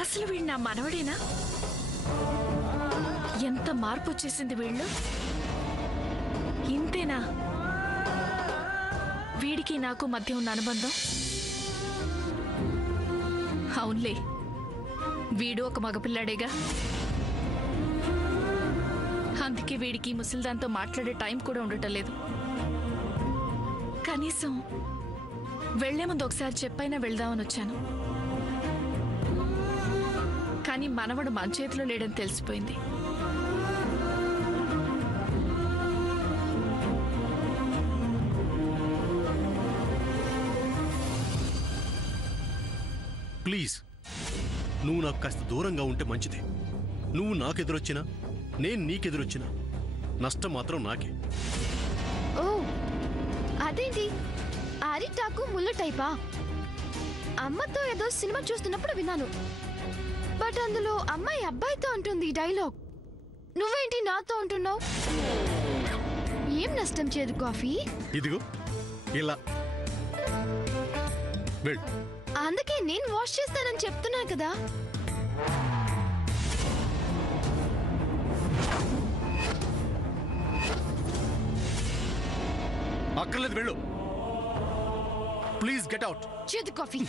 అసలు వీడు నా మనవడేనా? ఎంత మార్పు వచ్చేసింది వీళ్ళు. ఇంతేనా వీడికి నాకు మధ్య ఉన్న అనుబంధం? అవునులే, వీడు ఒక మగపిల్లాడేగా. అందుకే వీడికి ముసల్దాంతో మాట్లాడే టైం కూడా ఉండటం లేదు. కనీసం వెళ్లే ముందు ఒకసారి చెప్పైనా వెళ్దామని వచ్చాను. కానీ మనవడు మన చేతిలో లేడని తెలిసిపోయింది. ప్లీజ్, నువ్వు నాకు కాస్త దూరంగా ఉంటే మంచిది. నువ్వు నాకెదురొచ్చినా నేను నీకెదురొచ్చినా నష్టం మాత్రం నాకే. ఓ అదేంటి అరిటాకు ముళ్ళు టైపా? అమ్మతో ఏదో సినిమా చూస్తున్నప్పుడు విన్నాను. బట్ అందులో అమ్మాయి అబ్బాయితో అంటుంది డైలాగ్. నువ్వేంటి నాతో అంటున్నావు? ఏం నష్టం చేయదు కాఫీ. ఇదిగో ఇలా వెళ్ళు. అందుకే నేను వాష్ చేస్తానని చెప్తున్నా కదా. అక్కర్లేదు, వెళ్ళు. Please get out. చేదు కాఫీ.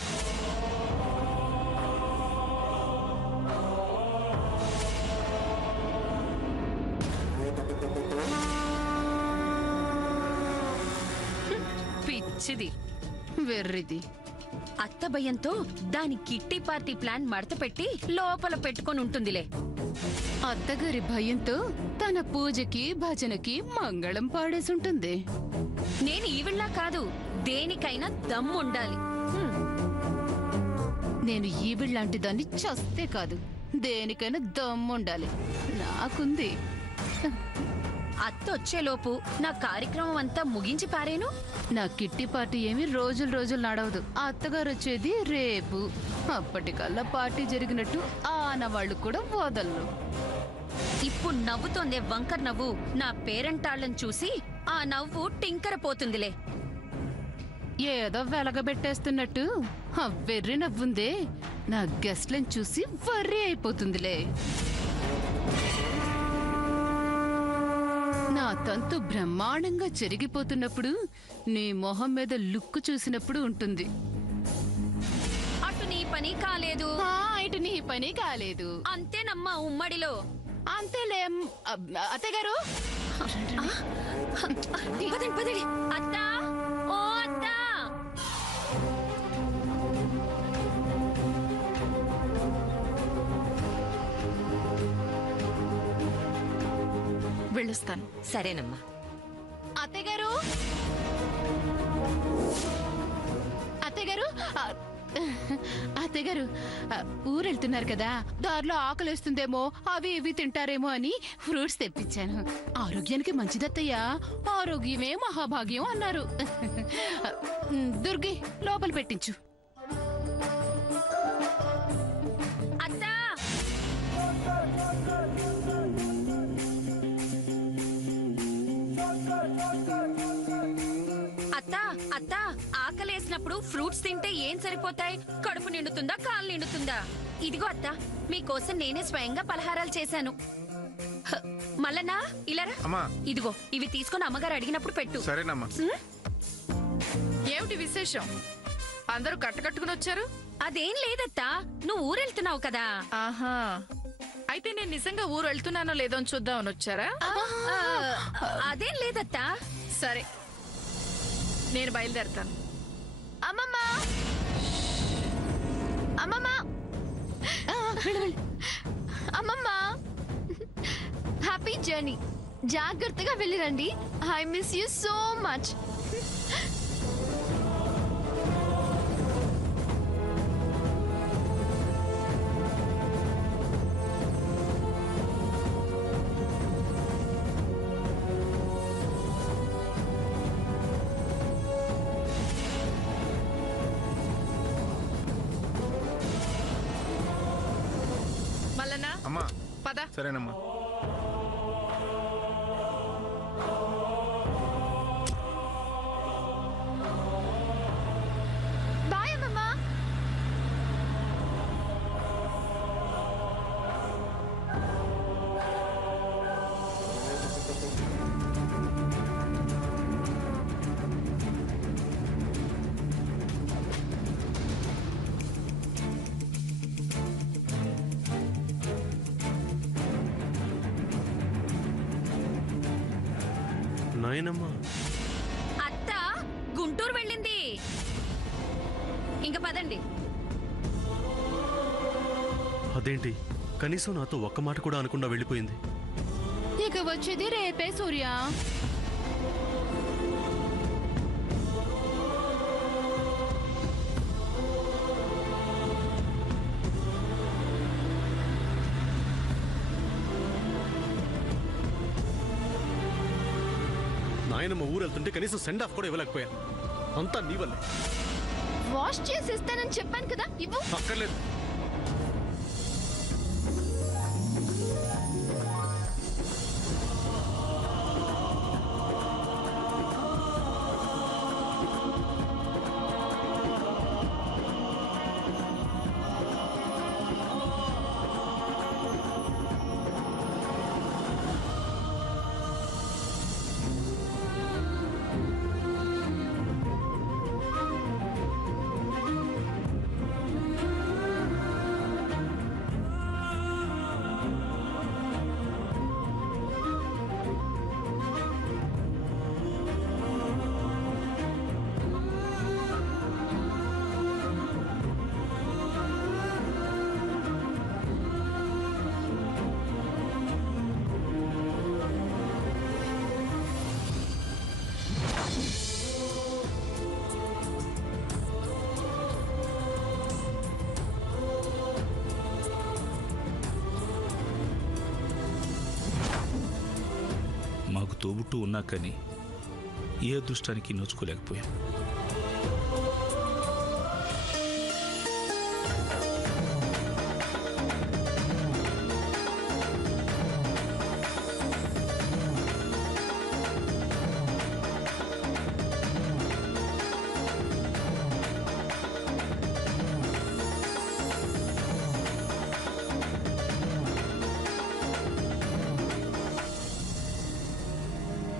పిచ్చిది, వెర్రిది. అత్త భయంతో దాని కిట్టి పార్టీ ప్లాన్ మడత పెట్టి లోపల పెట్టుకొని ఉంటుందిలే. అత్తగారి భయంతో తన పూజకి భజనకి మంగళం పాడేసుంటుంది. నేను ఈవిళ్ళా కాదు, దేనికైనా దమ్ముండాలి. నేను ఈవిళ్ళంటి దాన్ని చస్తే కాదు, దేనికైనా దమ్ముండాలి. నాకుంది. అత్తొచ్చేలోపు నా కార్యక్రమం అంతా ముగించి పారేను. నా కిట్టి పార్టీ ఏమి రోజులు నడవదు. అత్తగారు వచ్చేది రేపు. అప్పటికల్లా పార్టీ జరిగినట్టు ఆనవాళ్లు కూడా వదలరు. ఇప్పుడు నవ్వుతోందే వంకర్ నవ్వు. నా పేరంటాళ్ళని చూసి ఆ నవ్వు టింకర పోతుందిలే. ఏదో వెలగబెట్టేస్తున్నట్టు ఆ వెర్రి నవ్వుందే నా గెస్ట్లను చూసి వర్రీ అయిపోతుందిలే. నా తంతు బ్రహ్మాండంగా చెరిగిపోతున్నప్పుడు నీ మొహం మీద లుక్కు చూసినప్పుడు ఉంటుంది. అటు నీ పని కాలేదు, ఇటు నీ పని కాలేదు. అంతేనమ్మా ఉమ్మడిలో. అంతేలే అత్తగారు. అత్తా, ఓ అత్తా. వెళ్ళొస్తాను. సరేనమ్మా. అత్తగారు, అత్తగారు, అత్తగారు, ఊరెళ్తున్నారు కదా, దారిలో ఆకలేస్తుందేమో, అవి ఇవి తింటారేమో అని ఫ్రూట్స్ తెప్పించాను. ఆరోగ్యానికి మంచిదత్తయ్యా, ఆరోగ్యమే మహాభాగ్యం అన్నారు. దుర్గి, లోపల పెట్టించు. అత్తా, అత్తా, అత్తా, ఆకలేసినప్పుడు ఫ్రూట్స్ తింటే ఏం సరిపోతాయి? కడుపు నిండుతుందా, కాలు నిండుతుందా? ఇదిగో అత్తా, మీకోసం నేనే స్వయంగా పలహారాలు చేశాను. మల్లనా, ఇలారా. ఇదిగో ఇవి తీసుకొని అమ్మగారు అడిగినప్పుడు పెట్టు. సరేనమ్మా. ఏమిటి విశేషం? అందరూ కట్టుకుని వచ్చారు? అదేం లేదత్తా, నువ్వు ఊరెళ్తున్నావు కదా. ఆహా, అయితే నేను నిజంగా ఊరు వెళ్తున్నానో లేదో అని చూద్దామని వచ్చారా? అదేం లేదత్తా. సరే, నేను బయలుదేరతాను. అమ్మమ్మ, అమ్మమ్మ, అమ్మమ్మ, హ్యాపీ జర్నీ. జాగ్రత్తగా వెళ్ళిరండి. I miss you so much. అమ్మా పద. సరేనమ్మా. బాయ్ అమ్మమ్మ. నాయనమ్మ, అత్త గుంటూరు వెళ్ళింది. ఇంక పదండి. అదేంటి కనీసం నాతో ఒక్క మాట కూడా అనకుండా వెళ్ళిపోయింది? ఇక వచ్చేది రేపే సూర్య. నాయనమ్మ ఊరు వెళ్తుంటే కనీసం సెండ్ ఆఫ్ కూడా ఇవ్వలేకపోయాను. అంతా నీ వల్లే. వాష్ చేసి ఇస్తానని చెప్పాను కదా, ఇవ్వు. అక్కర్లేదు. మాకు తోబుట్టు ఉన్నా కానీ ఏ అదృష్టానికి నోచుకోలేకపోయాం.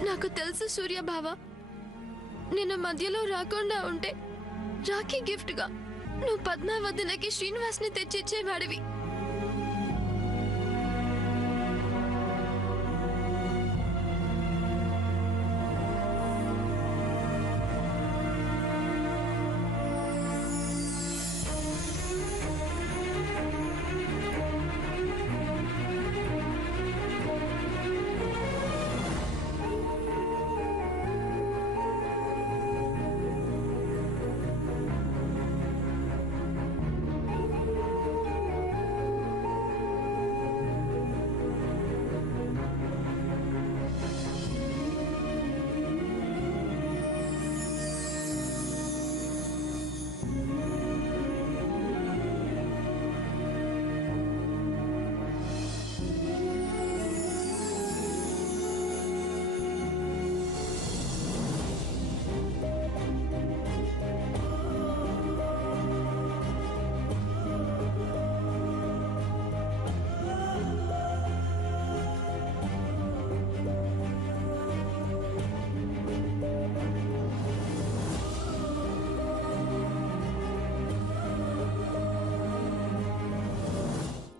నాకు తెలుసు సూర్య బావ, నేను మధ్యలో రాకుండా ఉంటే రాఖీ గిఫ్ట్ గా నువ్వు పద్మావతిలకి శ్రీనివాస్ ని తెచ్చిచ్చేవాడివి.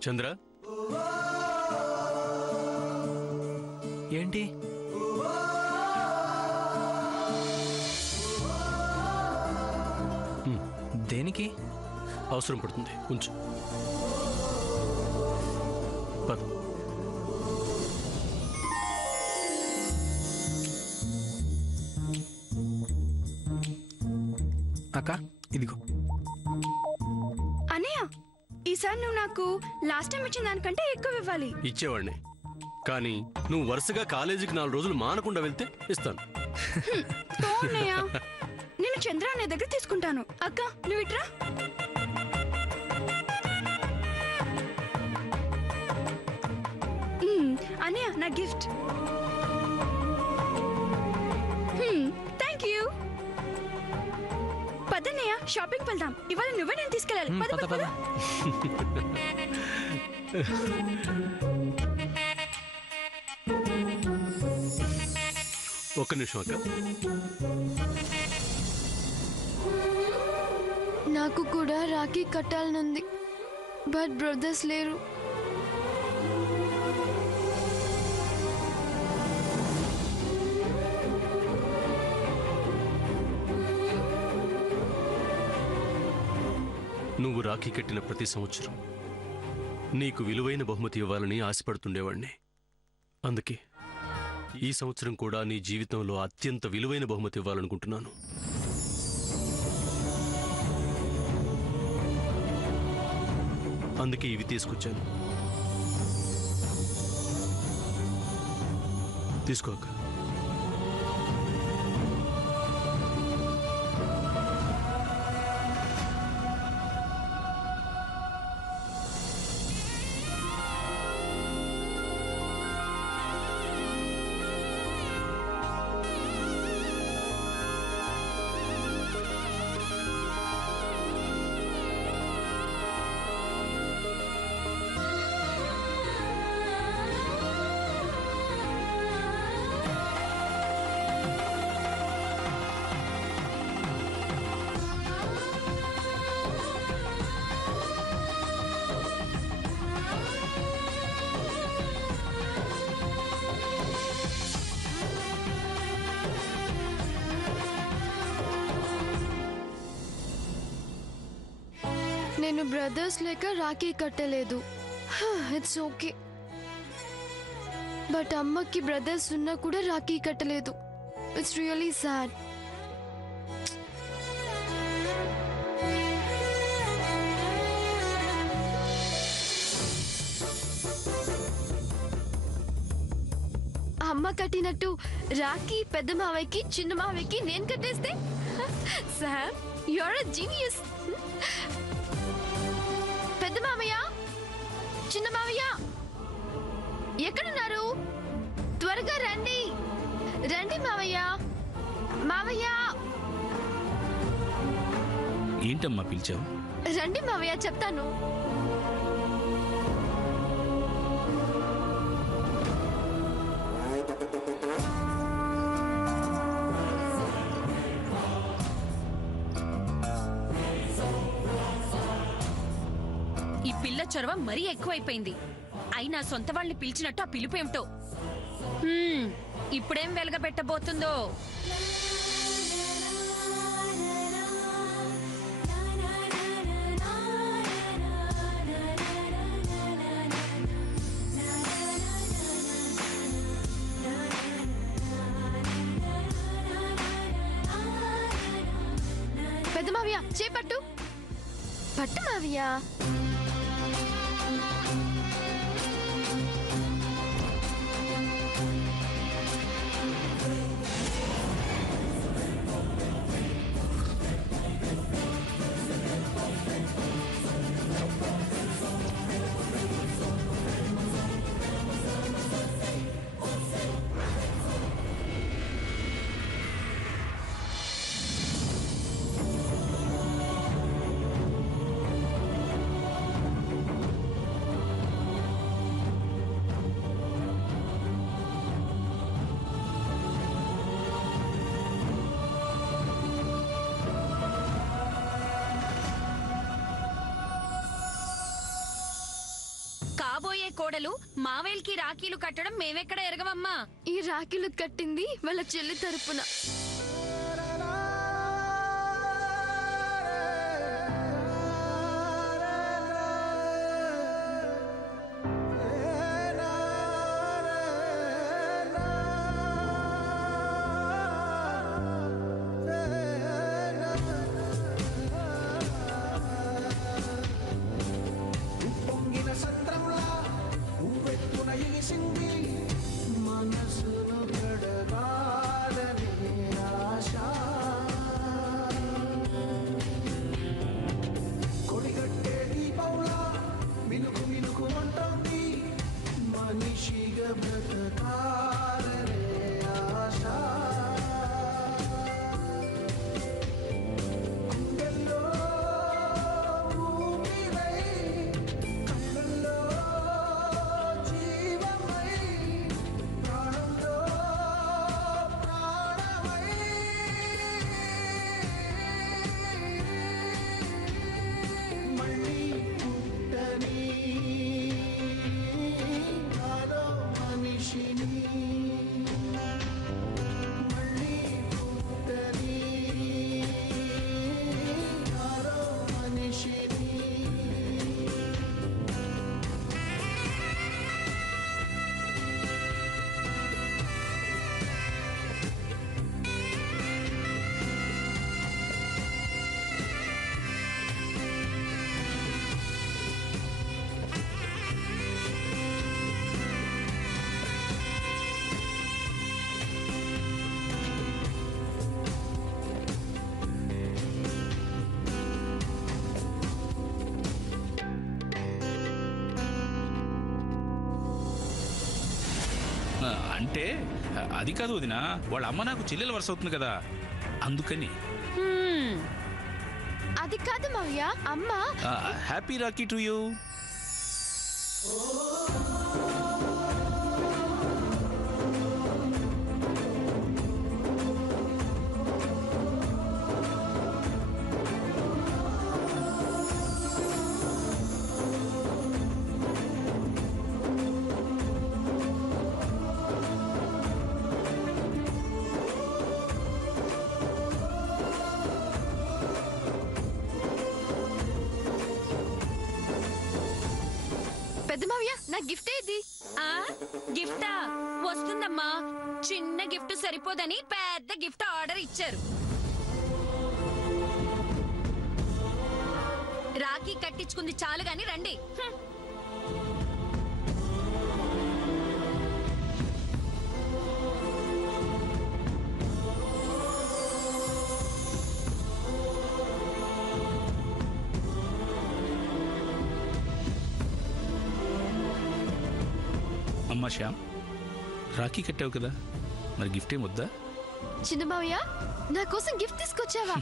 చంద్ర, ఏంటి? దేనికి? అవసరం పడుతుంది, ఉంచు. పద. అక్క ఇదిగో. అన్నయ్య, ఈసారి నువ్వు నాకు లాస్ట్ టైం ఇచ్చిన దానికంటే ఎక్కువ ఇవ్వాలి. ఇచ్చేవాడిని, కానీ నువ్వు వరుసగా కాలేజీకి 4 రోజులు మానకుండా వెళ్తే ఇస్తాను. పో అన్నయ్య, నేను చంద్ర అనే దగ్గర తీసుకుంటాను. అక్క నువ్వు ఇట్రా. నా గిఫ్ట్. Thank you. పదన్నయ్య, షాపింగ్ వెళ్దాం. ఇవాళ నువ్వే నేను తీసుకెళ్ళాలి. పద పద. ఒక్క నిమిషం అక్క. నాకు కూడా రాఖీ కట్టాలనుంది, బట్ బ్రదర్స్ లేరు. నువ్వు రాఖీ కట్టిన ప్రతి సంవత్సరం నీకు విలువైన బహుమతి ఇవ్వాలని ఆశపడుతుండేవాణ్ణి. అందుకే ఈ సంవత్సరం కూడా నీ జీవితంలో అత్యంత విలువైన బహుమతి ఇవ్వాలనుకుంటున్నాను. అందుకే ఇవి తీసుకొచ్చాను. తీసుకోక. నేను బ్రదర్స్ లేక రాఖీ కట్టలేదు. It's okay. బట్ అమ్మకి బ్రదర్స్ ఉన్నా కూడా రాఖీ కట్టలేదు. It's really sad. అమ్మ కట్టినట్టు రాఖీ పెద్ద మావయ్యకి చిన్న మావయ్యకి నేను కట్టేస్తే Sam you are a genius. పెద్ద మావయ్య, చిన్న మావయ్య ఎక్కడున్నారు? త్వరగా రండి. రండి మావయ్య. మావయ్య ఏంటమ్మా పిలిచావు? రండి మావయ్య, చెప్తాను. ఈ పిల్ల చొరవ మరీ ఎక్కువైపోయింది. అయినా సొంత వాళ్ళని పిలిచినట్టు ఆ పిలుపేమిటో. ఇప్పుడేం వెలగబెట్టబోతుందో. పెద్ద మావయ్య చేపట్టు. పట్టు మావయ్య. కాబోయే కోడలు మావేల్కి రాఖీలు కట్టడం మేమెక్కడ ఎరగవమ్మా. ఈ రాఖీలు కట్టింది వాళ్ళ చెల్లి తరపున. అంటే అది కాదు వదినా, వాళ్ళ అమ్మ నాకు చెల్లెల వరుస అవుతుంది కదా, అందుకని. అది కాదు మావయ్య, అమ్మ. Happy Rakhi to you. పెద్ద మావయ్య, నా గిఫ్టే ఇది. గిఫ్టా? వస్తుందమ్మా. చిన్న గిఫ్ట్ సరిపోదని పెద్ద గిఫ్ట్ ఆర్డర్ ఇచ్చారు. రాఖీ కట్టించుకుంది చాలు గాని రండి. అమ్మా శ్యామ్, రాఖీ కట్టావు కదా, మరి గిఫ్ట్ ఏం వద్దా? చిన్న మావయ్య, నా కోసం గిఫ్ట్ తీసుకొచ్చావా?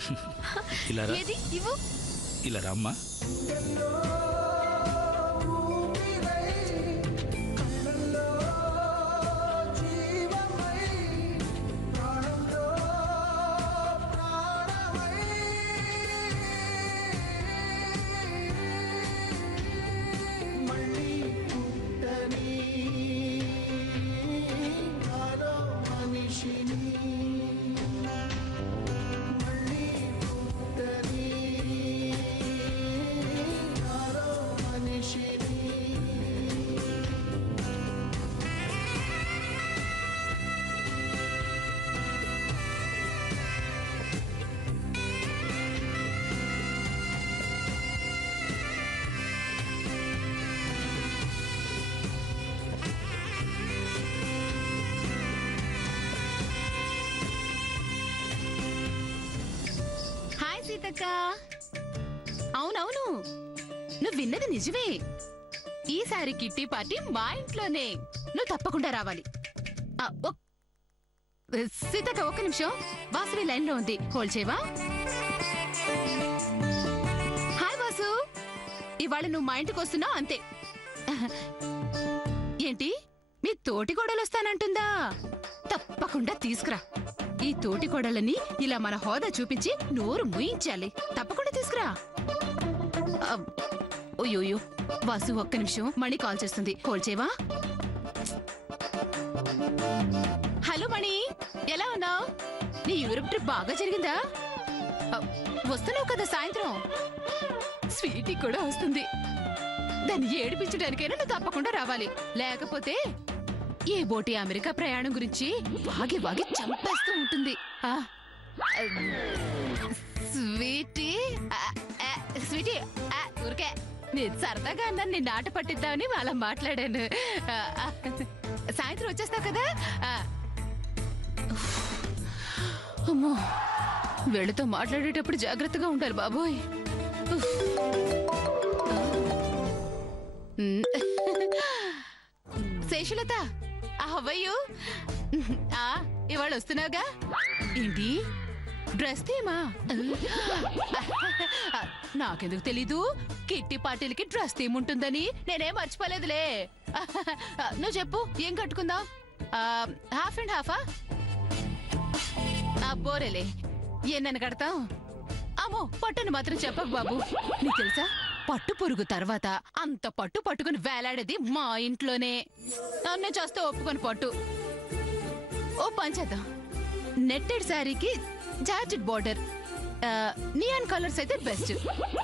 ఇలా రా. ఏది ఇవ్వు. ఇలా రామ్మా. సీతక్క, అవునవును, నువ్వు విన్నది నిజమే. ఈసారి కిట్టి పార్టీ మా ఇంట్లోనే. నువ్వు తప్పకుండా రావాలి. సీతక్క, ఒక్క నిమిషం. వాసవి లైన్ లో ఉంది, హోల్డ్ చేయవా? హాయ్ వాసు, ఇవాళ నువ్వు మా ఇంటికి వస్తున్నావు అంతే. ఏంటి, మీ తోటి కోడలు వస్తానంటుందా? తప్పకుండా తీసుకురా. ఈ తోటి కోడలని ఇలా మన హోదా చూపించి నోరు ముయించాలి. తప్పకుండా తీసుకురా. ఓయోయో వాసు, ఒక్క నిమిషం, మణి కాల్ చేస్తుంది, హోల్డ్ చేయవా? హలో మణి, ఎలా ఉన్నావు? నీ యూరోప్ ట్రిప్ బాగా జరిగిందా? వస్తున్నావు కదా సాయంత్రం. స్వీటీ కూడా వస్తుంది. దాన్ని ఏడిపించడానికైనా నువ్వు తప్పకుండా రావాలి. లేకపోతే ఏ బోటి అమెరికా ప్రయాణం గురించి వాగి వాగి చంపేస్తూ ఉంటుంది. స్వీటీ స్వీటీ, ఊరికే నేను సరదాగా అన్నాను, నిన్ను ఆట పట్టిద్దామని అలా మాట్లాడాను. సాయంత్రం వచ్చేస్తావు కదా? అమ్మో, వీళ్ళతో మాట్లాడేటప్పుడు జాగ్రత్తగా ఉండాలి బాబోయ్. శేషులత, హవ్వయ్యూ, ఇవాళ వస్తున్నావుగా? ఏంటి, డ్రెస్ తీమా? నాకెందుకు తెలీదు కిట్టి పార్టీలకి డ్రెస్ థీమ్ ఉంటుందని. నేనేం మర్చిపోలేదులే. నువ్వు చెప్పు, ఏం కట్టుకుందాం? Half and హాఫా? బోరేలే, ఏనని కడతాం? అమ్మో, పట్టును మాత్రం చెప్పకు బాబు. నీకు తెలుసా, పట్టు పురుగు తర్వాత అంత పట్టు పట్టుకుని వేలాడేది మా ఇంట్లోనే. నన్ను చూస్తే ఒప్పుకొని పట్టు. ఓ పంచేద్దాం, నెట్టెడ్ శారీకి జార్జెట్ బోర్డర్, నియాన్ కలర్స్ అయితే బెస్ట్.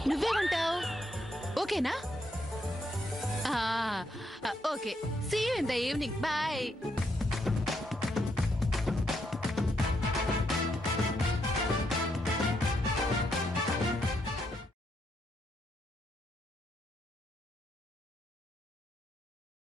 నువ్వేమంటావు? ఓకేనా? Okay, see you in the evening. Bye.